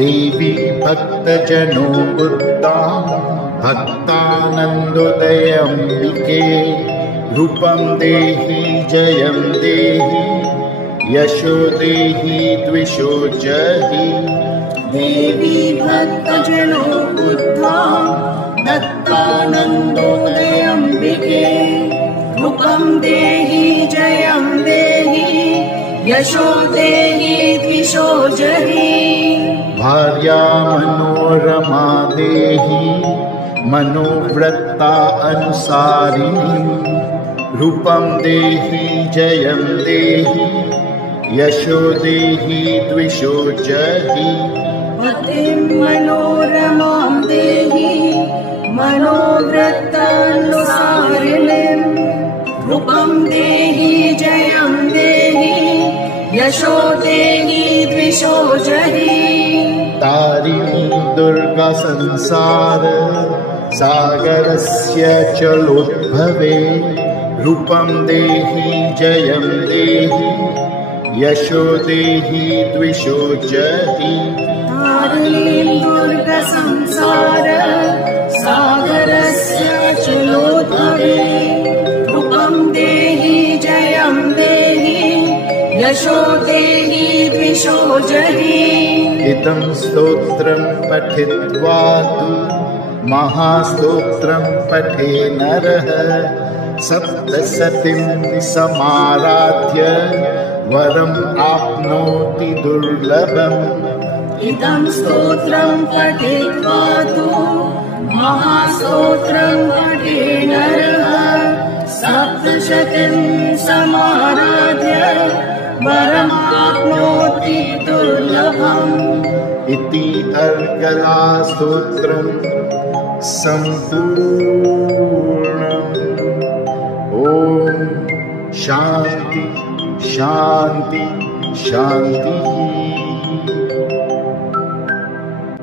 देवी भक्तजनो बुद्धां भक्तानन्दोदयम्बिके रूपं देहि जयं देहि यशो देहि द्विषो जहि देवी भक्तजनो बुद्धां दत्तानन्दोदयम्बिके रूपं देहि जयं देहि यशो देहि द्विषो जहि भार्या मनोरमा देहि मनोव्रता अनुसारिणी रूपं देहि जयं देहि यशो देहि द्विषो जहि पतिं मनोरमां देहि मनोव्रतानुसारिणीं रूपं देहि जयं देहि यशो देहि द्विषो जहि तारिणी दुर्गा संसार सागरस्य चलोद्भवे रूपं देहि जयं देहि यशो देहि द्विषो जहि तारिणीं दुर्गा संसार सागरस्य चलोद्भवे रूपं देहि जयं देहि यशो देहि द्विषो जहि इदं स्तोत्रं पठित्वा तु महास्तोत्रं पठे नरः सप्तशतीं समाराध्य वरम् आप्नोति दुर्लभम् इदं स्तोत्रं पठित्वा तु महास्तोत्रं पठे नरः सप्तशतीं समाराध्य वरम् आप्नोति दुर्लभम् इति अर्गला स्तोत्रं सम्पूर्णम्। ॐ शान्ति शान्ति शान्तिः।